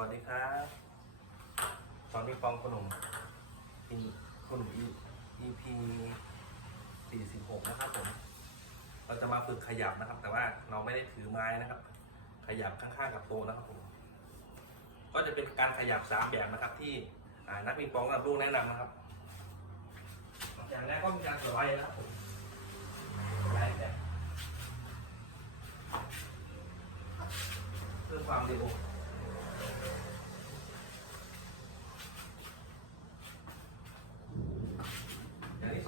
วัสดีครับตอนนี้ฟองขนมเป็นขนม EP 46 นะครับผม เราจะมาฝึกขยับนะครับ แต่ว่าเราไม่ได้ถือไม้นะครับ ขยับข้างๆกับโต๊ะนะครับผม ก็จะเป็นการขยับสามแบบนะครับ ที่นักปิงปองกับลูกแนะนำนะครับ อย่างแรกก็มีการสไลด์นะครับผมสไลด์แบบเพื่อความเร็ว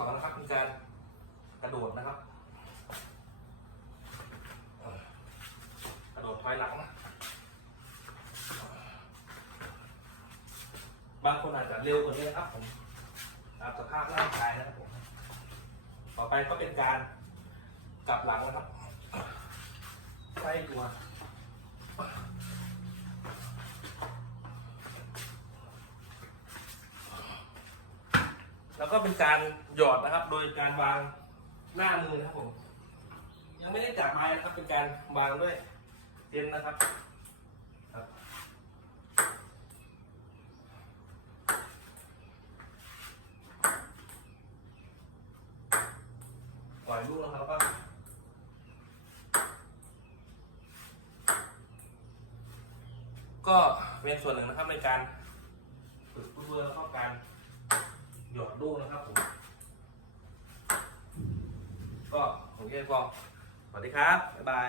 อย่างที่สองนะครับมีการกระโดดนะครับ กระโดดถอยหลังนะบางคนอาจจะเร็วกว่านี้นะครับผมตามสภาพร่างกายนะครับผมต่อไปก็เป็นการกลับหลังนะครับใส่ตัว แล้วก็เป็นการหยอดนะครับ โดยการวางหน้ามือนะครับผม ยังไม่ได้จับไม้นะครับ เป็นการวางด้วยเต็นนะครับครับ ปล่อยลูกนะครับก็ก็เป็นส่วนหนึ่งนะครับในการฝึกฟุตเวิร์แล้วก็การหยอดลูกนะครับผม ก็ผม เรียกว่าสวัสดีครับ บ๊ายบาย